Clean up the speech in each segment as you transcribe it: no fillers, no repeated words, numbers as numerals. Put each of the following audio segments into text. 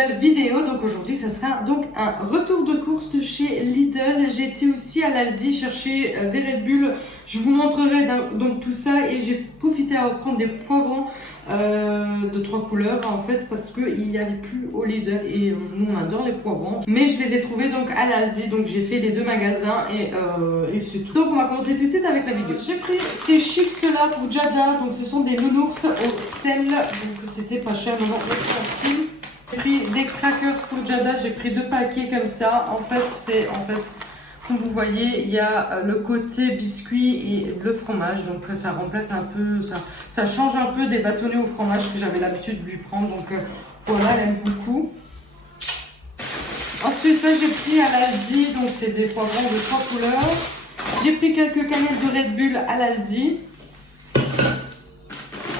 nouvelle vidéo. Donc aujourd'hui ça sera donc un retour de course de chez Lidl. J'ai été aussi à l'Aldi chercher des Red Bull. Je vous montrerai donc tout ça et j'ai profité à prendre des poivrons de 3 couleurs en fait parce qu'il n'y avait plus au Lidl et nous on adore les poivrons. Mais je les ai trouvés donc à l'Aldi, donc j'ai fait les deux magasins et c'est tout. Donc on va commencer tout de suite avec la vidéo. J'ai pris ces chips là pour Jada, donc ce sont des nounours au sel, donc c'était pas cher, 99 centimes. J'ai pris des crackers pour Jada, j'ai pris 2 paquets comme ça. En fait, comme vous voyez, il y a le côté biscuit et le fromage, donc ça remplace un peu, ça change un peu des bâtonnets au fromage que j'avais l'habitude de lui prendre, donc voilà, elle aime beaucoup. Ensuite, j'ai pris à l'Aldi, donc c'est des poivrons de 3 couleurs. J'ai pris quelques canettes de Red Bull à l'Aldi.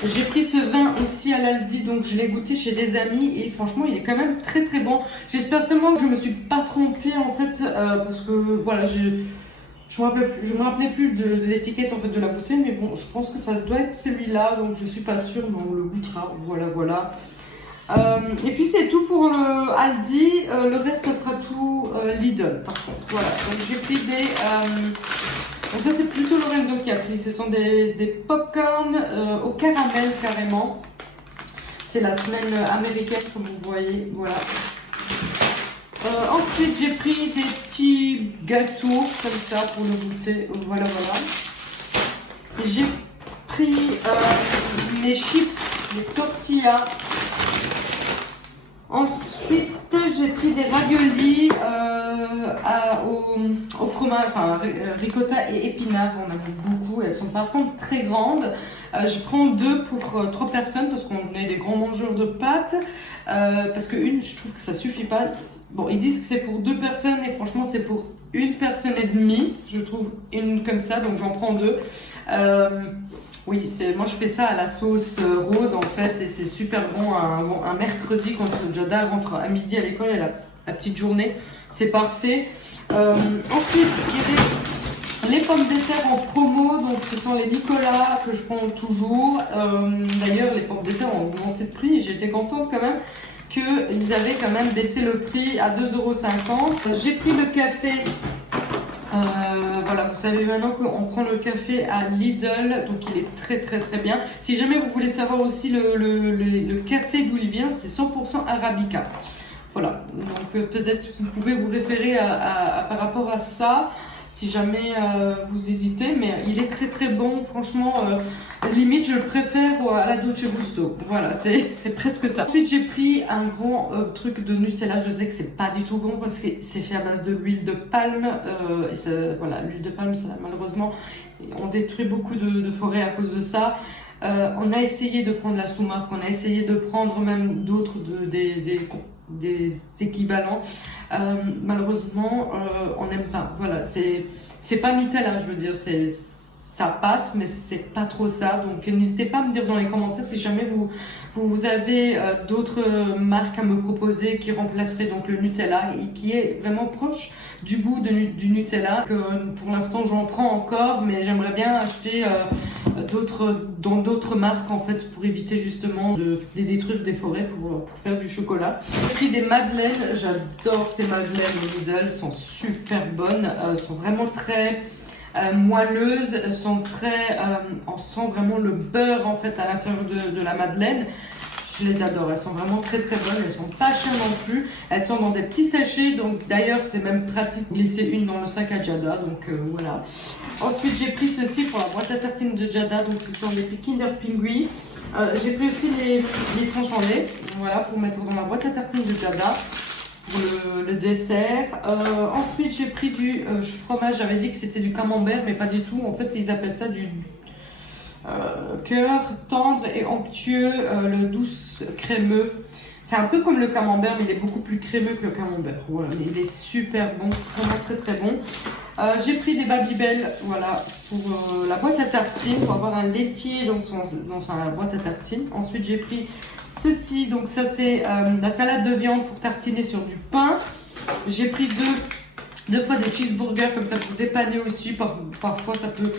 J'ai pris ce vin aussi à l'Aldi, donc je l'ai goûté chez des amis et franchement il est quand même très très bon. J'espère seulement que je me suis pas trompée en fait parce que voilà, je me rappelais plus de l'étiquette en fait de la bouteille, mais bon je pense que ça doit être celui-là, donc je suis pas sûre, mais on le goûtera. Voilà. Et puis c'est tout pour le Aldi, le reste ça sera tout Lidl par contre. Voilà, donc j'ai pris des donc ça c'est plutôt Lorenzo qui a pris, ce sont des pop-corn au caramel carrément. C'est la semaine américaine comme vous voyez, voilà. Ensuite j'ai pris des petits gâteaux comme ça pour le goûter, voilà. J'ai pris mes chips, les tortillas. Ensuite, j'ai pris des raviolis au fromage, enfin ricotta et épinards. On en a beaucoup, elles sont par contre très grandes. Je prends 2 pour 3 personnes parce qu'on est des grands mangeurs de pâtes. Parce que une, je trouve que ça suffit pas. Bon, ils disent que c'est pour 2 personnes et franchement, c'est pour 1 personne et demie. Je trouve une comme ça, donc j'en prends 2. Oui, moi je fais ça à la sauce rose en fait et c'est super bon un mercredi quand Jada rentre à midi à l'école et la petite journée, c'est parfait. Ensuite, il y avait les pommes de terre en promo, donc ce sont les Nicolas que je prends toujours. D'ailleurs, les pommes de terre ont augmenté de prix et j'étais contente quand même qu'ils avaient quand même baissé le prix à 2,50 €. J'ai pris le café. Voilà, vous savez maintenant qu'on prend le café à Lidl, donc il est très bien. Si jamais vous voulez savoir aussi le café d'où il vient, c'est 100% Arabica. Voilà, donc peut-être vous pouvez vous référer par rapport à ça, si jamais vous hésitez, mais il est très bon, franchement, limite je le préfère à la Dolce Gusto, voilà, c'est presque ça. Ensuite j'ai pris un grand truc de Nutella, je sais que c'est pas du tout bon parce que c'est fait à base de l'huile de palme, et ça, voilà, l'huile de palme, ça, malheureusement, on détruit beaucoup de forêts à cause de ça. On a essayé de prendre la sous-marque, on a essayé de prendre même d'autres, des équivalents. Malheureusement, on n'aime pas. Voilà, c'est pas Nutella, je veux dire, ça passe, mais c'est pas trop ça. Donc n'hésitez pas à me dire dans les commentaires si jamais vous avez d'autres marques à me proposer qui remplaceraient donc le Nutella et qui est vraiment proche du goût du Nutella. Que pour l'instant j'en prends encore, mais j'aimerais bien acheter dans d'autres marques en fait pour éviter justement de détruire des forêts pour faire du chocolat. J'ai pris des madeleines, j'adore ces madeleines Lidl, elles sont super bonnes, elles sont vraiment très moelleuses, elles sont très, on sent vraiment le beurre en fait à l'intérieur de la madeleine. Je les adore, elles sont vraiment très bonnes, elles sont pas chères non plus, elles sont dans des petits sachets, donc d'ailleurs c'est même pratique de glisser une dans le sac à Jada, donc voilà. Ensuite j'ai pris ceci pour la boîte à tartines de Jada, donc ce sont des Kinder Pingui. J'ai pris aussi les tranches en lait, voilà, pour mettre dans la boîte à tartines de Jada. Pour le dessert. Ensuite j'ai pris du fromage, j'avais dit que c'était du camembert mais pas du tout, en fait ils appellent ça du cœur tendre et onctueux, le douce crémeux. C'est un peu comme le camembert mais il est beaucoup plus crémeux que le camembert, voilà, mais il est super bon, vraiment très bon. J'ai pris des Babybel, voilà, pour la boîte à tartines, pour avoir un laitier dans sa boîte à tartines. Ensuite j'ai pris ceci, donc ça c'est la salade de viande pour tartiner sur du pain. J'ai pris deux fois des cheeseburgers comme ça pour dépanner aussi, parfois ça peut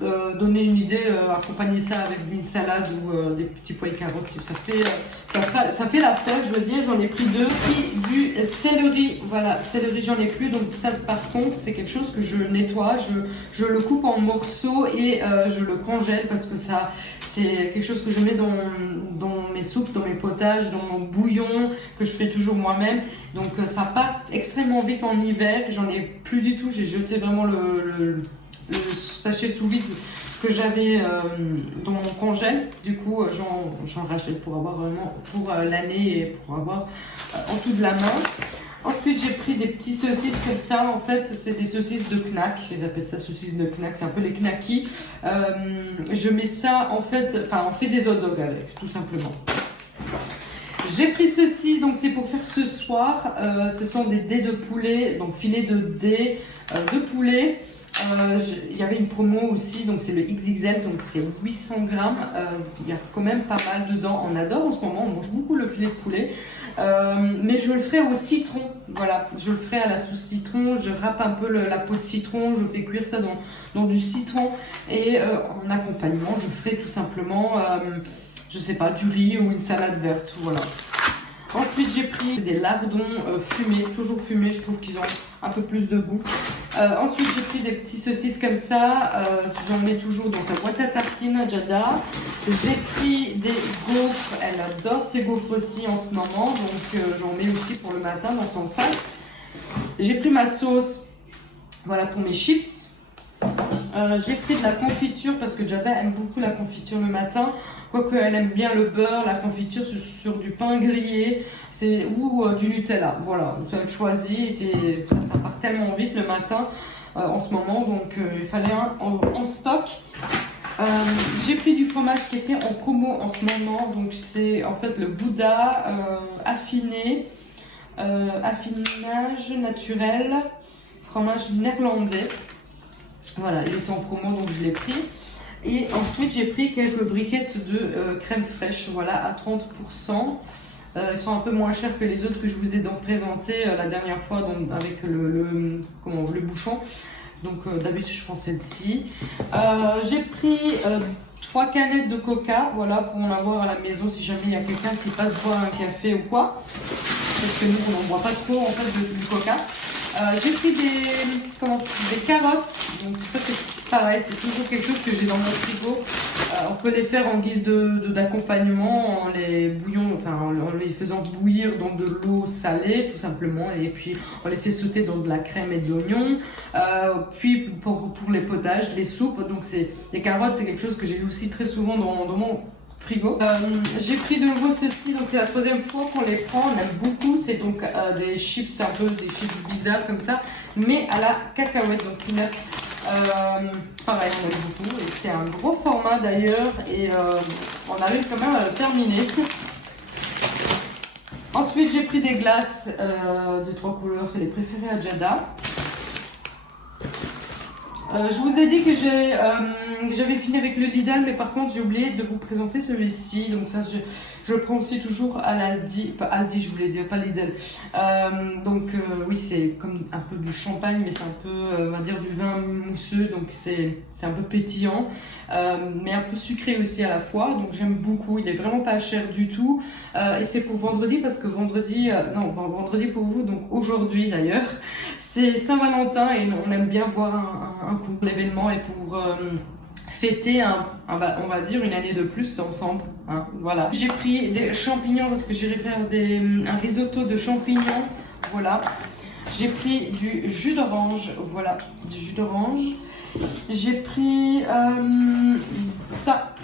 donner une idée, accompagner ça avec une salade ou des petits pois et carottes, ça fait l'affaire, je veux dire. J'en ai pris 2. Puis du céleri, voilà, céleri j'en ai plus, donc ça par contre c'est quelque chose que je nettoie, je le coupe en morceaux et je le congèle parce que ça c'est quelque chose que je mets dans mes soupes, dans mes potages, dans mon bouillon que je fais toujours moi-même. Donc ça part extrêmement vite en hiver, j'en ai plus du tout, j'ai jeté vraiment le sachet sous vide que j'avais dans mon congèle. Du coup j'en rachète pour avoir vraiment pour l'année et pour avoir en dessous de la main. Ensuite j'ai pris des petits saucisses comme ça, en fait c'est des saucisses de knack, ils appellent ça saucisses de knack, c'est un peu les knackis. Je mets ça en fait, enfin on fait des hot dogs avec tout simplement. J'ai pris ceci, donc c'est pour faire ce soir, ce sont des dés de poulet, donc filet de dés de poulet. Il y avait une promo aussi, donc c'est le XXL, donc c'est 800 grammes. Il y a quand même pas mal dedans. On adore en ce moment, on mange beaucoup le filet de poulet. Mais je le ferai au citron, voilà, je le ferai à la sauce citron. Je râpe un peu la peau de citron, je fais cuire ça dans du citron. Et en accompagnement, je ferai tout simplement, je sais pas, du riz ou une salade verte, voilà. Ensuite, j'ai pris des lardons fumés, toujours fumés, je trouve qu'ils ont un peu plus de goût. Ensuite, j'ai pris des petits saucisses comme ça, j'en mets toujours dans sa boîte à tartines, Jada. J'ai pris des gaufres, elle adore ces gaufres aussi en ce moment, donc j'en mets aussi pour le matin dans son sac. J'ai pris ma sauce, voilà, pour mes chips. J'ai pris de la confiture parce que Jada aime beaucoup la confiture le matin. Quoique elle aime bien le beurre, la confiture sur du pain grillé ou du Nutella. Voilà, ça va être choisi. Ça part tellement vite le matin en ce moment, donc il fallait un en stock. J'ai pris du fromage qui était en promo en ce moment, donc c'est en fait le Gouda affiné, affinage naturel, fromage néerlandais. Voilà, il était en promo donc je l'ai pris. Et ensuite j'ai pris quelques briquettes de crème fraîche, voilà, à 30%. Ils sont un peu moins chers que les autres que je vous ai donc présenté la dernière fois, donc avec le bouchon. Donc d'habitude je prends celle-ci. J'ai pris 3 canettes de coca, voilà, pour en avoir à la maison si jamais il y a quelqu'un qui passe boire un café ou quoi. Parce que nous on n'en boit pas trop en fait du coca. J'ai pris des carottes, donc ça c'est pareil, c'est toujours quelque chose que j'ai dans mon frigo. On peut les faire en guise d'accompagnement, en les bouillons, enfin en les faisant bouillir dans de l'eau salée tout simplement, et puis on les fait sauter dans de la crème et de l'oignon. Puis pour les potages, les soupes, donc les carottes c'est quelque chose que j'ai aussi très souvent dans mon frigo. J'ai pris de nouveau ceci, donc c'est la 3e fois qu'on les prend, on aime beaucoup, c'est donc des chips, un peu des chips bizarres comme ça, mais à la cacahuète, donc peanut. Pareil, on aime beaucoup, et c'est un gros format d'ailleurs, et on arrive quand même à le terminer. Ensuite j'ai pris des glaces de 3 couleurs, c'est les préférés à Jada. Je vous ai dit que j'avais fini avec le Lidl, mais par contre j'ai oublié de vous présenter celui-ci. Donc ça je le prends aussi toujours à l'Aldi, pas Aldi je voulais dire, pas Lidl. Oui, c'est comme un peu du champagne, mais c'est un peu, on va dire, du vin mousseux, donc c'est un peu pétillant, mais un peu sucré aussi à la fois. Donc j'aime beaucoup, il est vraiment pas cher du tout. Et c'est pour vendredi, parce que vendredi pour vous, donc aujourd'hui d'ailleurs, c'est Saint-Valentin et on aime bien boire un coup pour l'événement et pour fêter on va dire une année de plus ensemble, hein, voilà. J'ai pris des champignons parce que j'irai faire un risotto de champignons, voilà. J'ai pris du jus d'orange, voilà, du jus d'orange. J'ai pris ça,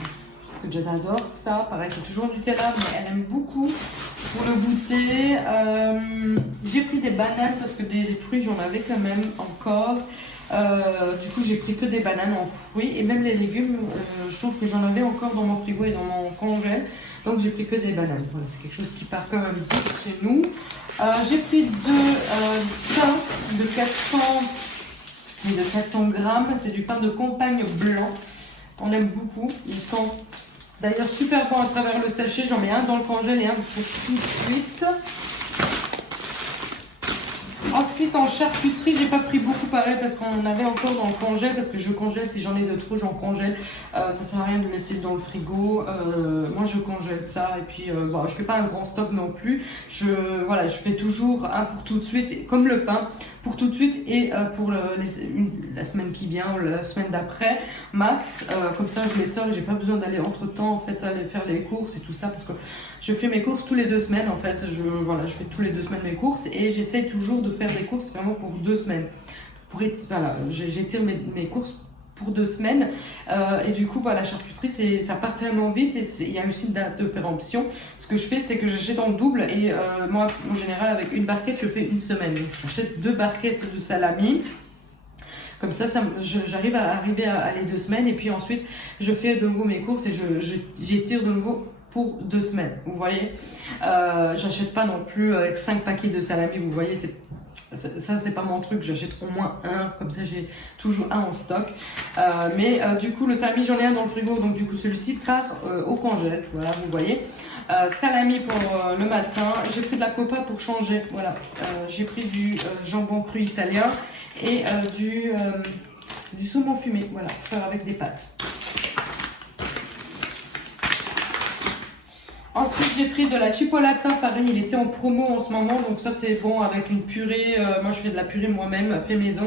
parce que Jada adore ça, pareil c'est toujours du Nutella, mais elle aime beaucoup pour le goûter. J'ai pris des bananes parce que des fruits j'en avais quand même encore. Du coup j'ai pris que des bananes en fruits, et même les légumes, je trouve que j'en avais encore dans mon frigo et dans mon congèle, donc j'ai pris que des bananes. Voilà, c'est quelque chose qui part quand même vite chez nous. J'ai pris du pain de 400 grammes, c'est du pain de campagne blanc, on aime beaucoup, ils sont d'ailleurs super bons à travers le sachet. J'en mets un dans le congèle et un pour tout de suite. Ensuite, en charcuterie, j'ai pas pris beaucoup pareil parce qu'on en avait encore dans le congèle. Parce que je congèle, si j'en ai de trop, j'en congèle. Ça sert à rien de laisser dans le frigo. Moi, je congèle ça. Et puis, bon, je fais pas un grand stock non plus. Voilà, je fais toujours un pour tout de suite, comme le pain, pour tout de suite et pour la semaine qui vient ou la semaine d'après, max. Comme ça, je les sors et j'ai pas besoin d'aller entre temps en fait aller faire les courses et tout ça parce que je fais mes courses tous les 2 semaines en fait. Voilà, je fais tous les 2 semaines mes courses et j'essaie toujours de faire des courses vraiment pour 2 semaines. Voilà, j'étire mes courses pour 2 semaines et du coup bah, la charcuterie ça part tellement vite et il y a aussi une date de péremption. Ce que je fais c'est que j'achète en double et moi en général avec une barquette je fais une semaine. Donc j'achète 2 barquettes de salami. Comme ça, j'arrive à arriver à les 2 semaines et puis ensuite je fais de nouveau mes courses et j'étire de nouveau pour 2 semaines. Vous voyez, j'achète pas non plus avec 5 paquets de salami. Vous voyez, ça c'est pas mon truc. J'achète au moins un, comme ça j'ai toujours un en stock. Mais du coup le salami j'en ai un dans le frigo, donc du coup celui-ci part au congèle. Voilà, vous voyez. Salami pour le matin. J'ai pris de la copa pour changer. Voilà, j'ai pris du jambon cru italien et du saumon fumé. Voilà, faire avec des pâtes. Ensuite, j'ai pris de la chipolata, pareil, il était en promo en ce moment, donc ça c'est bon avec une purée. Moi je fais de la purée moi-même, fait maison,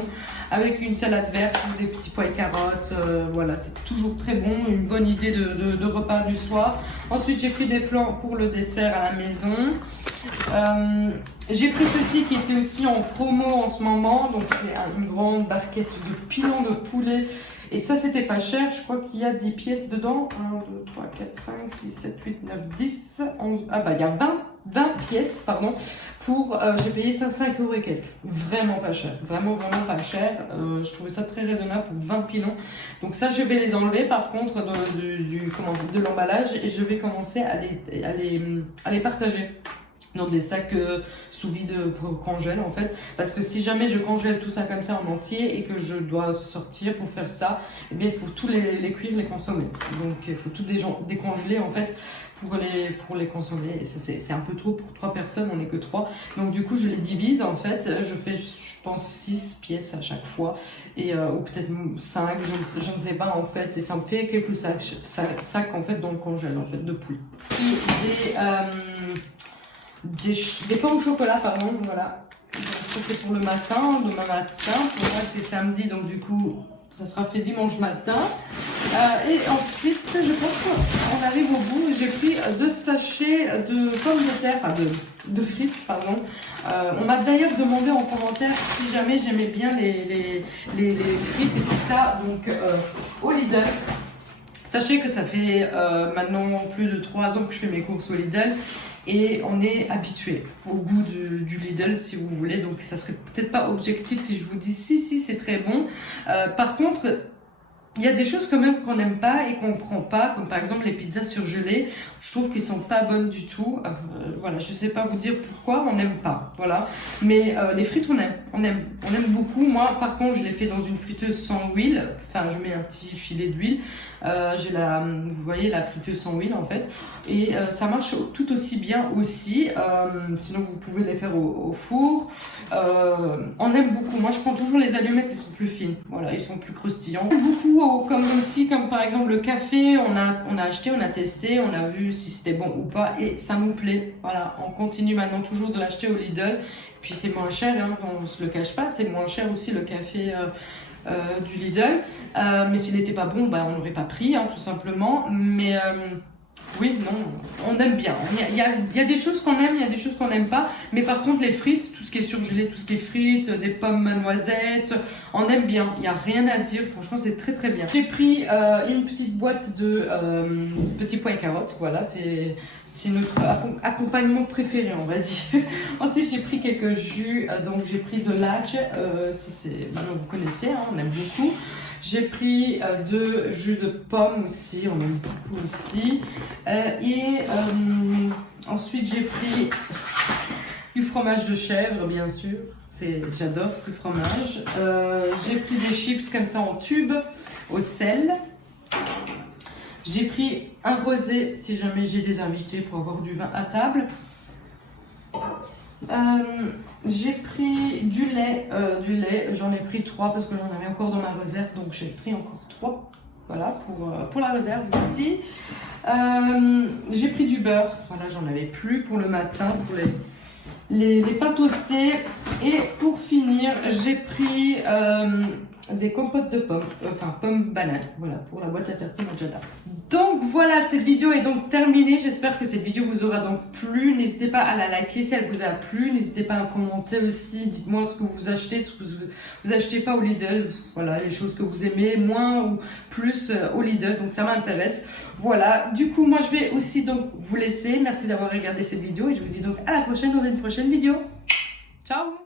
avec une salade verte, des petits pois et carottes. Voilà, c'est toujours très bon, une bonne idée de repas du soir. Ensuite, j'ai pris des flancs pour le dessert à la maison. J'ai pris ceci qui était aussi en promo en ce moment, donc c'est une grande barquette de pilons de poulet. Et ça, c'était pas cher. Je crois qu'il y a 10 pièces dedans. 1, 2, 3, 4, 5, 6, 7, 8, 9, 10, 11. Ah bah, il y a 20 pièces, pardon. J'ai payé ça 5 € et quelques. Vraiment pas cher. Vraiment, vraiment pas cher. Je trouvais ça très raisonnable pour 20 pilons. Donc ça, je vais les enlever par contre de l'emballage. Et je vais commencer à les partager dans des sacs sous vide pour congèle en fait, parce que si jamais je congèle tout ça comme ça en entier et que je dois sortir pour faire ça, eh bien il faut tous les cuire, les consommer. Donc il faut tout décongeler en fait pour les consommer. Et ça c'est un peu trop pour 3 personnes, on n'est que 3. Donc du coup je les divise en fait, je fais je pense 6 pièces à chaque fois et ou peut-être 5, je ne sais pas en fait, et ça me fait quelques sacs en fait dans le congèle en fait de poulet. Des pains au chocolat, pardon, voilà. Ça c'est pour le matin, demain matin. Pour moi c'est samedi, donc du coup ça sera fait dimanche matin. Et ensuite, je pense qu'on arrive au bout. J'ai pris 2 sachets de pommes de terre, enfin de frites, pardon. On m'a d'ailleurs demandé en commentaire si jamais j'aimais bien les frites et tout ça. Donc au Lidl. Sachez que ça fait maintenant plus de 3 ans que je fais mes courses au Lidl et on est habitué au goût du Lidl si vous voulez, donc ça serait peut-être pas objectif si je vous dis si c'est très bon. Par contre, il y a des choses quand même qu'on n'aime pas et qu'on ne prend pas, comme par exemple les pizzas surgelées. Je trouve qu'ils sont pas bonnes du tout. Voilà, je sais pas vous dire pourquoi, on n'aime pas. Voilà, mais les frites on aime beaucoup. Moi, par contre, je les fais dans une friteuse sans huile. Enfin, je mets un petit filet d'huile. Vous voyez la friteuse sans huile en fait, et ça marche tout aussi bien aussi. Sinon, vous pouvez les faire au four. On aime beaucoup. Moi, je prends toujours les allumettes, ils sont plus fines. Voilà, ils sont plus croustillants. Beaucoup, comme par exemple le café. On a acheté, on a testé, on a vu si c'était bon ou pas, et ça nous plaît. Voilà, on continue maintenant toujours de l'acheter au Lidl. Puis c'est moins cher, hein, on se le cache pas. C'est moins cher aussi le café. Du Lidl, mais s'il n'était pas bon, bah, on n'aurait pas pris, hein, tout simplement. Mais oui, non, on aime bien. Il y a des choses qu'on aime, il y a des choses qu'on n'aime pas. Mais par contre, les frites, tout ce qui est surgelé, tout ce qui est frites, des pommes noisettes, on aime bien. Il n'y a rien à dire. Franchement, c'est très très bien. J'ai pris une petite boîte de petits pois et carottes. Voilà, c'est notre accompagnement préféré, on va dire. Ensuite, j'ai pris quelques jus. Donc, j'ai pris de l'atch. Maintenant, vous connaissez, hein, on aime beaucoup. J'ai pris de jus de pomme aussi, on aime beaucoup aussi. Ensuite, j'ai pris du fromage de chèvre, bien sûr. J'adore ce fromage. J'ai pris des chips comme ça en tube au sel. J'ai pris un rosé si jamais j'ai des invités pour avoir du vin à table. J'ai pris du lait, j'en ai pris 3 parce que j'en avais encore dans ma réserve, donc j'ai pris encore 3, voilà, pour la réserve ici. J'ai pris du beurre, voilà, j'en avais plus pour le matin, pour les pains toastés. Et pour finir, j'ai pris des compotes de pommes, enfin pommes bananes, voilà, pour la boîte à tartiner Majada. Donc voilà, cette vidéo est donc terminée. J'espère que cette vidéo vous aura donc plu. N'hésitez pas à la liker si elle vous a plu. N'hésitez pas à commenter aussi. Dites-moi ce que vous achetez, ce que vous achetez pas au Lidl. Voilà, les choses que vous aimez moins ou plus au Lidl. Donc ça m'intéresse. Voilà, du coup moi je vais aussi donc vous laisser. Merci d'avoir regardé cette vidéo et je vous dis donc à la prochaine dans une prochaine vidéo. Ciao!